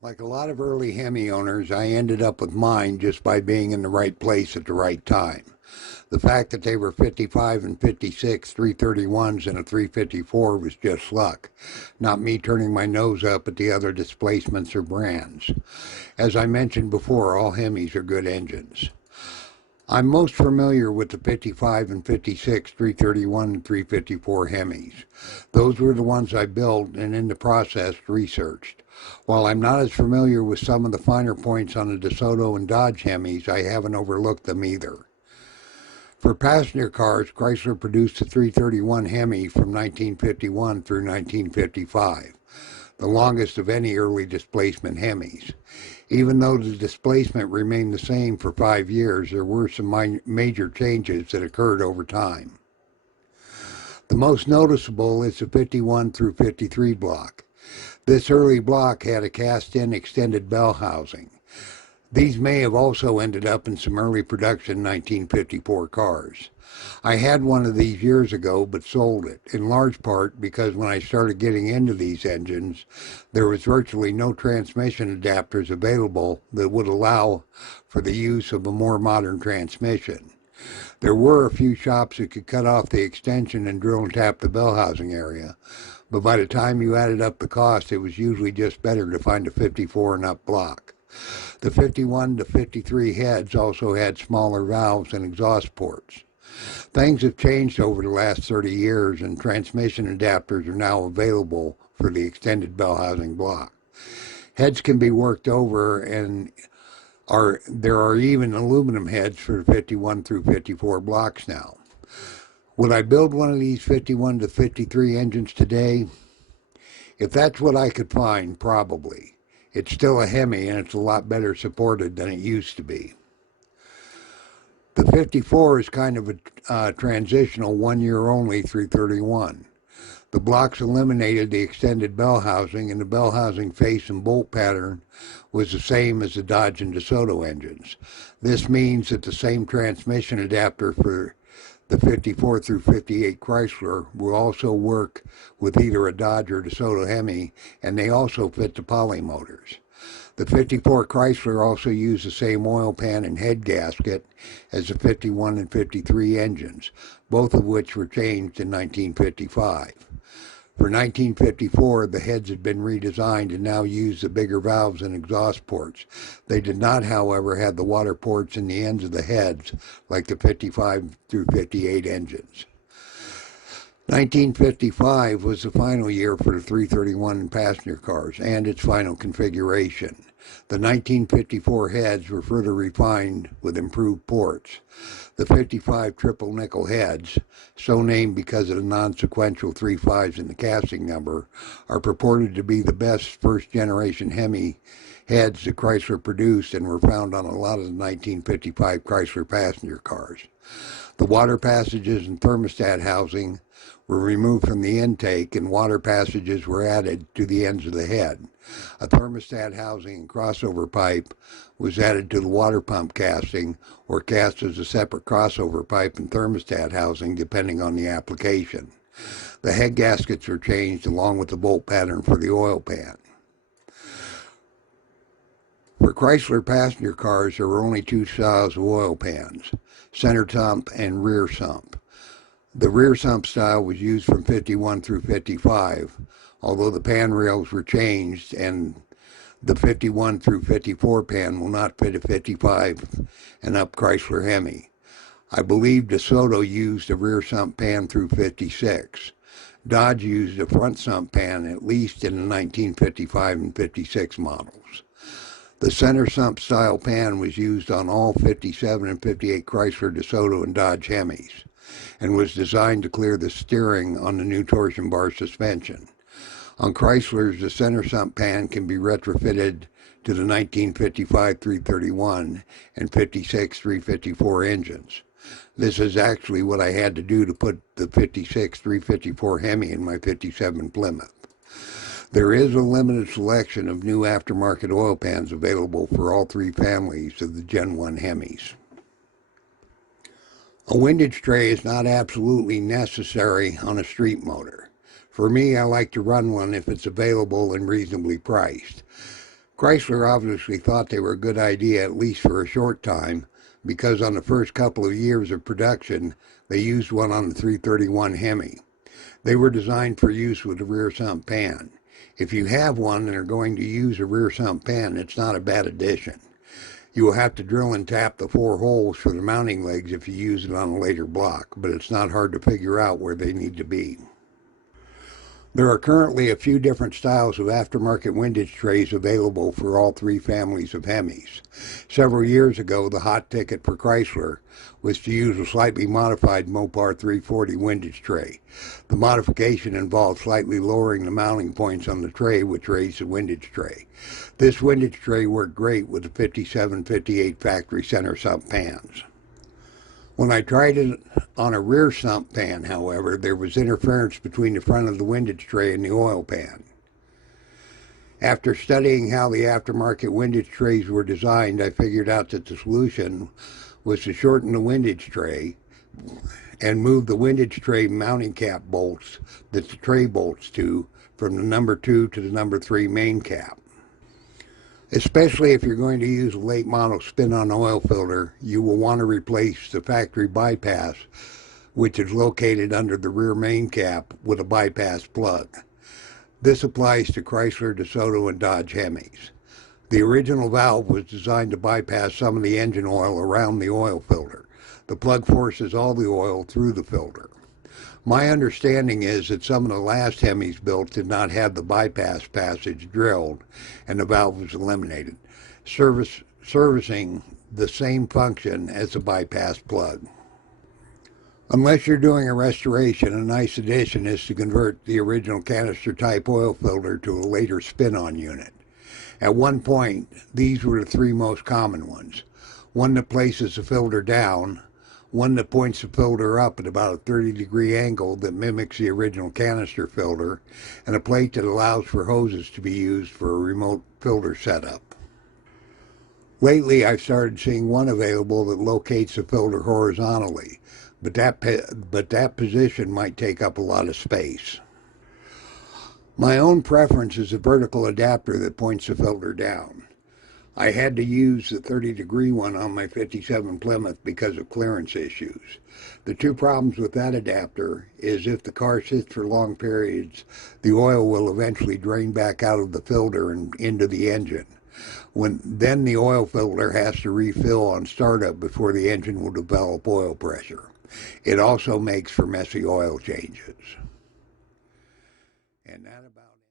Like a lot of early HEMI owners, I ended up with mine just by being in the right place at the right time. The fact that they were 55 and 56 331s and a 354 was just luck, not me turning my nose up at the other displacements or brands. As I mentioned before, all HEMIs are good engines. I'm most familiar with the 55 and 56 331 and 354 HEMIs. Those were the ones I built and in the process researched. While I'm not as familiar with some of the finer points on the DeSoto and Dodge HEMIs, I haven't overlooked them either. For passenger cars, Chrysler produced the 331 HEMI from 1951 through 1955, the longest of any early displacement HEMIs. Even though the displacement remained the same for 5 years, there were some major changes that occurred over time. The most noticeable is the 51 through 53 block. This early block had a cast-in extended bell housing. These may have also ended up in some early production 1954 cars. I had one of these years ago but sold it, in large part because when I started getting into these engines, there was virtually no transmission adapters available that would allow for the use of a more modern transmission. There were a few shops that could cut off the extension and drill and tap the bell housing area, but by the time you added up the cost, it was usually just better to find a 54 and up block. The 51 to 53 heads also had smaller valves and exhaust ports. Things have changed over the last 30 years, and transmission adapters are now available for the extended bell housing block. Heads can be worked over, and there are even aluminum heads for the 51 through 54 blocks now. Would I build one of these 51 to 53 engines today? If that's what I could find, probably. It's still a HEMI, and it's a lot better supported than it used to be. The 54 is kind of a transitional 1 year only 331. The blocks eliminated the extended bell housing, and the bell housing face and bolt pattern was the same as the Dodge and DeSoto engines. This means that the same transmission adapter for the 54 through 58 Chrysler will also work with either a Dodge or DeSoto HEMI, and they also fit the poly motors. The 54 Chrysler also used the same oil pan and head gasket as the 51 and 53 engines, both of which were changed in 1955. For 1954, the heads had been redesigned and now use the bigger valves and exhaust ports. They did not, however, have the water ports in the ends of the heads like the 55 through 58 engines. 1955 was the final year for the 331 passenger cars and its final configuration. The 1954 heads were further refined with improved ports. The 55 triple nickel heads, so named because of the non-sequential 3 5s in the casting number, are purported to be the best first-generation HEMI heads that Chrysler produced and were found on a lot of the 1955 Chrysler passenger cars. The water passages and thermostat housing were removed from the intake, and water passages were added to the ends of the head. A thermostat housing and crossover pipe was added to the water pump casting, or cast as a separate crossover pipe and thermostat housing depending on the application. The head gaskets were changed along with the bolt pattern for the oil pan. For Chrysler passenger cars, there were only 2 styles of oil pans, center sump and rear sump. The rear sump style was used from 51 through 55, although the pan rails were changed, and the 51 through 54 pan will not fit a 55 and up Chrysler HEMI. I believe DeSoto used a rear sump pan through 56. Dodge used a front sump pan at least in the 1955 and 56 models. The center sump style pan was used on all 57 and 58 Chrysler, DeSoto, and Dodge HEMIs, and was designed to clear the steering on the new torsion bar suspension. On Chryslers, the center sump pan can be retrofitted to the 1955 331 and 56 354 engines. This is actually what I had to do to put the 56 354 HEMI in my 57 Plymouth. There is a limited selection of new aftermarket oil pans available for all 3 families of the Gen 1 HEMIs. A windage tray is not absolutely necessary on a street motor. For me, I like to run one if it's available and reasonably priced. Chrysler obviously thought they were a good idea, at least for a short time, because on the first couple of years of production, they used one on the 331 HEMI. They were designed for use with a rear sump pan. If you have one and are going to use a rear sump pan, it's not a bad addition. You will have to drill and tap the 4 holes for the mounting legs if you use it on a later block, but it's not hard to figure out where they need to be. There are currently a few different styles of aftermarket windage trays available for all 3 families of HEMIs. Several years ago, the hot ticket for Chrysler was to use a slightly modified Mopar 340 windage tray. The modification involved slightly lowering the mounting points on the tray, which raised the windage tray. This windage tray worked great with the 57-58 factory center sump pans. When I tried it on a rear sump pan, however, there was interference between the front of the windage tray and the oil pan. After studying how the aftermarket windage trays were designed, I figured out that the solution was to shorten the windage tray and move the windage tray mounting cap bolts that the tray bolts to from the number 2 to the number 3 main cap. Especially if you're going to use a late model spin-on oil filter, you will want to replace the factory bypass, which is located under the rear main cap, with a bypass plug. This applies to Chrysler, DeSoto, and Dodge HEMIs. The original valve was designed to bypass some of the engine oil around the oil filter. The plug forces all the oil through the filter. My understanding is that some of the last HEMIs built did not have the bypass passage drilled, and the valve was eliminated, servicing the same function as the bypass plug. Unless you're doing a restoration, a nice addition is to convert the original canister type oil filter to a later spin-on unit. At one point, these were the 3 most common ones. One that places the filter down, one that points the filter up at about a 30-degree angle that mimics the original canister filter, and a plate that allows for hoses to be used for a remote filter setup. Lately, I've started seeing one available that locates the filter horizontally, but that position might take up a lot of space. My own preference is a vertical adapter that points the filter down. I had to use the 30-degree one on my 57 Plymouth because of clearance issues. The 2 problems with that adapter is if the car sits for long periods, the oil will eventually drain back out of the filter and into the engine. Then the oil filter has to refill on startup before the engine will develop oil pressure. It also makes for messy oil changes. And that about it.